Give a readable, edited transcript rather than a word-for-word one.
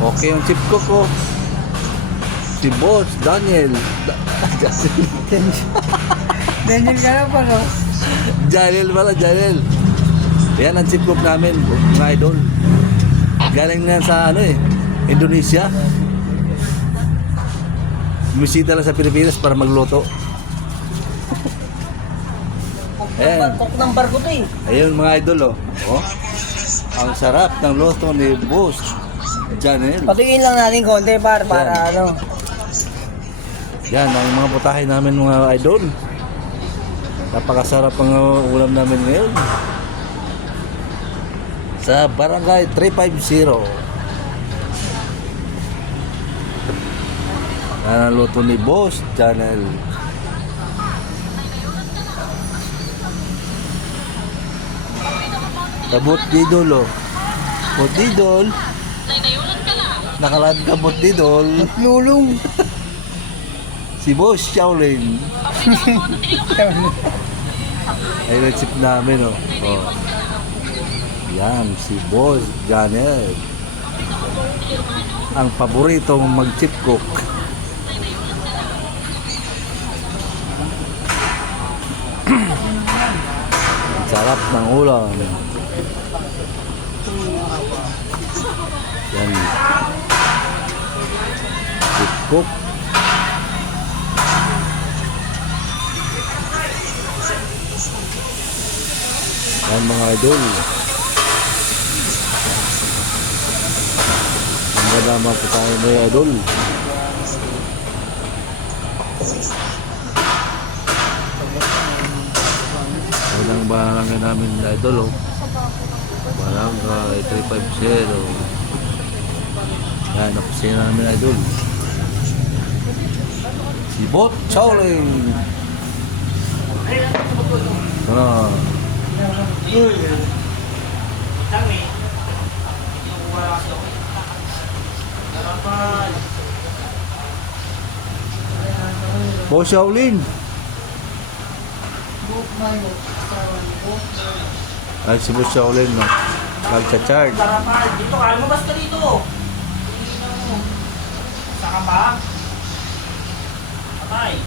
Okay yung chip cook ko. Si Boss Daniel. Daniel ka na pa, no? Daniel pala, Daniel. Yan ang chip cook namin, mga idol. Galing na sa Indonesia. Bumisita lang sa Pilipinas para magluto. Ayan. Kok ng barko to eh. Ayun mga idol, oh. Ang sarap ng luto ni Boss Daniel. Patingin lang natin konti para ano. Yan ang mga putahe namin mga idol. Napakasarap ang ulam namin ngayon. Sa Barangay 350. Yan ang luto ni Boss Daniel. Kabut didol, oh. Bot didol. Nakalaan ka bot didol. Lulong. Si Boss Shaolin. Ayun ang chip namin, oh. Yan, si Boss Daniel. Ang paboritong mag-chip cook. Ang sarap ng ulam. Yan. Chip cook. Yan mga idol. Ang ganda mga putahe mga idol. Unang barangay namin na idol, oh. Barangay 350. Yan, nakusina namin idol. Si Bot Chowling. Boss Shaolin. Ay, si Boss Shaolin, no? Nagcha-charge. Dito ka, lumabas ka dito. Saka ba? Patay.